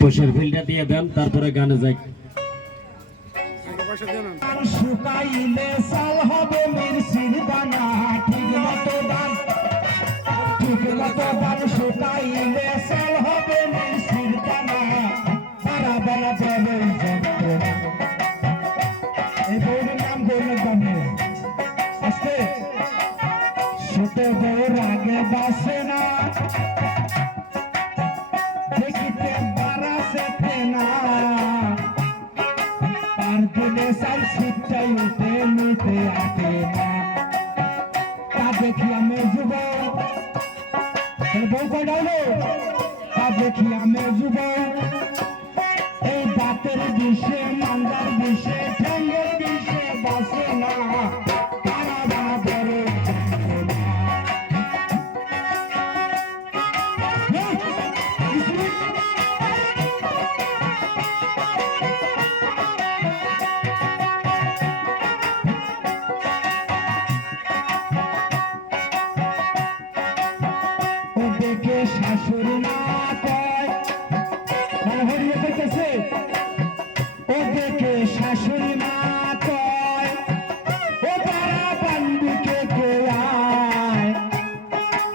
পয়সার বিলটা দিয়ে দেন, তারপরে গানে যাই। শুকাইলে সাল হবে মির্চির দানা, ঠিক মতো দান, ঠিক মতো দান। শুকাইলে সাল হবে মির্চির দানা, বারা বারা যাবে যন্ত্রণা। এই বউর নাম বলে দামে আজকে ছোট বউর আগে বাসে না, দেখিতে বারাসেতে না, তার দিনে সাল ছিটটাই উঠে নিতে আটে না। তা দেখি আমি যুবক, বউ কয়টা হলো? তা দেখি আমি যুবক, এই দাঁতের বিষে, মান্দার বিষে, ঠ্যাঙ্গের বিষে বাসে না, তারা বা ধরে যন্ত্রণা। ওদিকে শাশুড়ি মা কয়, হরিয়ে কইতেছে, ওদিকে শাশুড়ি মা কয়, ও তারা বান্দিকে কে আয়,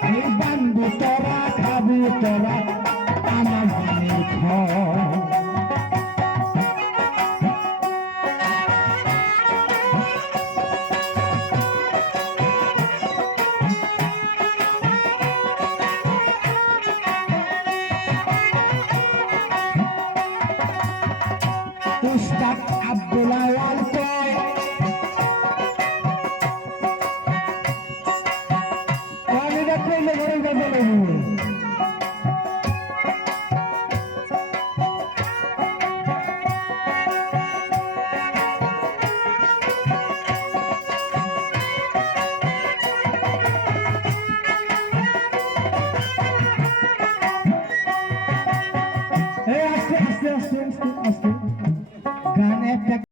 এই বান্দি তোরা খাবি তোরা আমার বাড়ির ঘর। উস্তাদ